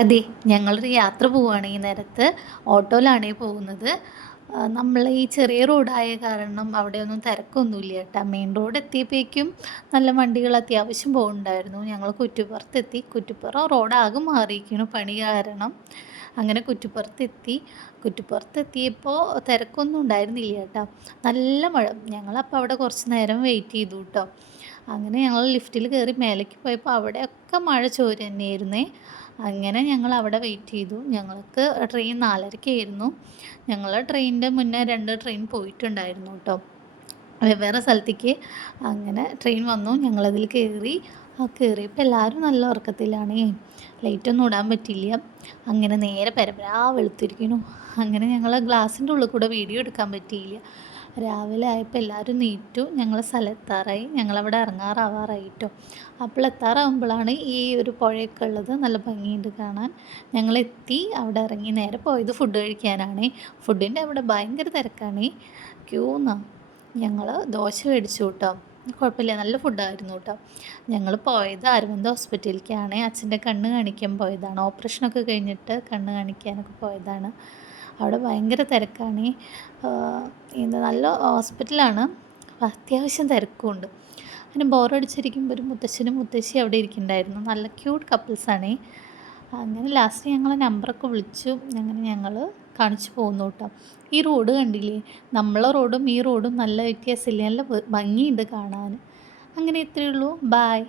അതെ, ഞങ്ങളൊരു യാത്ര പോവുകയാണ് ഈ നേരത്ത്. ഓട്ടോയിലാണ് പോകുന്നത്. നമ്മൾ ഈ ചെറിയ റോഡായ കാരണം അവിടെയൊന്നും തിരക്കൊന്നുമില്ല കേട്ടോ. മെയിൻ റോഡ് എത്തിയപ്പോഴേക്കും നല്ല വണ്ടികൾ അത്യാവശ്യം പോകുന്നുണ്ടായിരുന്നു. ഞങ്ങൾ കുറ്റിപ്പുറത്തെത്തി. കുറ്റിപ്പുറം റോഡാകെ മാറിയിരിക്കുന്നു പണി കാരണം. അങ്ങനെ കുറ്റിപ്പുറത്തെത്തി. കുറ്റിപ്പുറത്തെത്തിയപ്പോൾ തിരക്കൊന്നും ഉണ്ടായിരുന്നില്ല കേട്ടോ. നല്ല മഴ. ഞങ്ങളപ്പോൾ അവിടെ കുറച്ച് നേരം വെയിറ്റ് ചെയ്തു കേട്ടോ. അങ്ങനെ ഞങ്ങൾ ലിഫ്റ്റിൽ കയറി മേലേക്ക് പോയപ്പോൾ അവിടെയൊക്കെ മഴ ചോരു തന്നെയായിരുന്നേ. അങ്ങനെ ഞങ്ങൾ അവിടെ വെയിറ്റ് ചെയ്തു. ഞങ്ങൾക്ക് ട്രെയിൻ 4:30-ക്കായിരുന്നു. ഞങ്ങൾ ട്രെയിനിൻ്റെ മുന്നേ 2 ട്രെയിൻ പോയിട്ടുണ്ടായിരുന്നു കേട്ടോ, വെവ്വേറെ സ്ഥലത്തേക്ക്. അങ്ങനെ ട്രെയിൻ വന്നു, ഞങ്ങളതിൽ കയറി. കയറിയപ്പോൾ എല്ലാവരും നല്ല ഉറക്കത്തിലാണേ. ലൈറ്റൊന്നും ഇടാൻ പറ്റില്ല. അങ്ങനെ നേരെ പരപരാ വെളുത്തിരിക്കുന്നു. അങ്ങനെ ഞങ്ങൾ ഗ്ലാസിൻ്റെ ഉള്ളിൽ കൂടെ വീഡിയോ എടുക്കാൻ പറ്റിയില്ല. രാവിലെ ആയപ്പോൾ എല്ലാവരും നീറ്റു. ഞങ്ങൾ സ്ഥലത്താറായി. ഞങ്ങളവിടെ ഇറങ്ങാറാവാറായി കേട്ടോ. അപ്പോൾ എത്താറാകുമ്പോഴാണ് ഈ ഒരു പുഴയൊക്കെ ഉള്ളത്. നല്ല ഭംഗിയുണ്ട് കാണാൻ. ഞങ്ങളെത്തി. അവിടെ ഇറങ്ങി നേരെ പോയത് ഫുഡ് കഴിക്കാനാണ്. ഫുഡിൻ്റെ അവിടെ ഭയങ്കര തിരക്കാണ്. ക്യൂ എന്നാണ്. ഞങ്ങൾ ദോശ മേടിച്ചു കേട്ടോ. കുഴപ്പമില്ല, നല്ല ഫുഡായിരുന്നു കേട്ടോ. ഞങ്ങൾ പോയത് അരവിന്ദ് ഹോസ്പിറ്റലിലേക്കാണ്. അച്ഛൻ്റെ കണ്ണ് കാണിക്കാൻ പോയതാണ്. ഓപ്പറേഷനൊക്കെ കഴിഞ്ഞിട്ട് കണ്ണ് കാണിക്കാനൊക്കെ പോയതാണ്. അവിടെ ഭയങ്കര തിരക്കാണ്. നല്ല ഹോസ്പിറ്റലാണ്. അത്യാവശ്യം തിരക്കുമുണ്ട്. അങ്ങനെ ബോറടിച്ചിരിക്കുമ്പോൾ ഒരു മുത്തശ്ശനും മുത്തശ്ശി അവിടെ ഇരിക്കുന്നുണ്ടായിരുന്നു. നല്ല ക്യൂട്ട് കപ്പിൾസാണേ. അങ്ങനെ ലാസ്റ്റ് ഞങ്ങൾ നമ്പറൊക്കെ വിളിച്ചു. അങ്ങനെ ഞങ്ങൾ കാണിച്ചു പോന്നു കേട്ടോ. ഈ റോഡ് കണ്ടില്ലേ, നമ്മളെ റോഡും ഈ റോഡും നല്ല വ്യത്യാസമില്ല. നല്ല ഭംഗിയുണ്ട് കാണാൻ. അങ്ങനെ ഇത്രയേ ഉള്ളൂ. ബായ്.